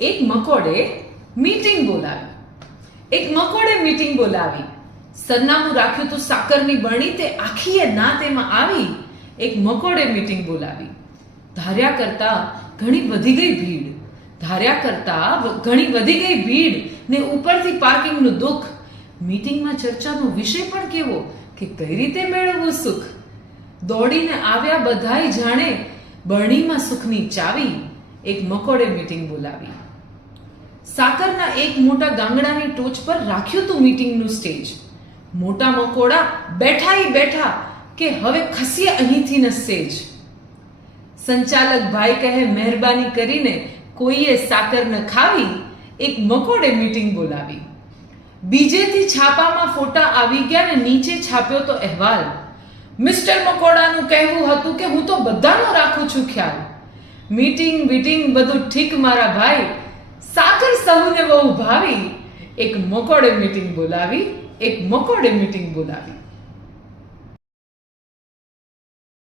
એક મકોડે મીટિંગ બોલાવી. એક મકોડે મીટિંગ બોલાવી. સરનામું રાખ્યું તો સાકરની બરણી તે આખીએ ના તેમાં આવી એક મકોડે મીટિંગ બોલાવી. ધાર્યા કરતા ઘણી વધી ગઈ ભીડ. ધાર્યા કરતા ઘણી વધી ગઈ ભીડ ને ઉપરથી પાર્કિંગનું દુઃખ. મીટિંગમાં ચર્ચાનો વિષય પણ કેવો કે કઈ રીતે મેળવવું સુખ? દોડીને આવ્યા બધાય જાણે બરણીમાં સુખની ચાવી એક મકોડે મીટિંગ બોલાવી. સાકરના એક મોટા ગાંગડાની ટોચ પર રાખ્યું તું મીટિંગનું સ્ટેજ મોટા મકોડા બેઠા ઈ બેઠા કે હવે ખસીએ અહીંથી ન સ્ટેજ સંચાલક ભાઈ કહે, મહેરબાની કરીને કોઈએ સાકર ન ખાવી? એક મકોડે મીટિંગ બોલાવી. બીજેથી છાપામાં ફોટા આવી ગયા ને નીચે છાપ્યો તો અહેવાલ. મિસ્ટર મકોડાનું કહેવું હતું કે હું તો બધાનો રાખું છું ખ્યાલ. મીટિંગ મીટિંગ બધું ઠીક મારા ભાઈ. સાકર સહુને બહુ ભાવી. એક મકોડે મીટિંગ બોલાવી, એક મકોડે મીટિંગ બોલાવી.